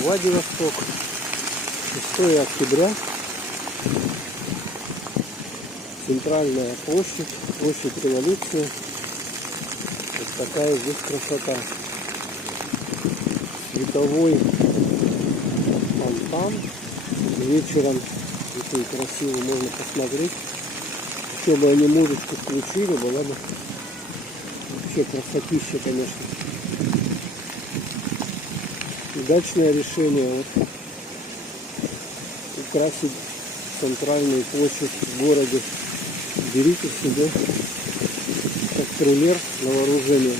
Владивосток. 6 октября. Центральная площадь, площадь Революции. Вот такая здесь красота. Световой фонтан. Вечером очень красиво можно посмотреть. Еще бы они музычку включили, была бы вообще красотища, конечно. Удачное решение вот украсить центральную площадь в городе. Берите себе как пример на вооружение.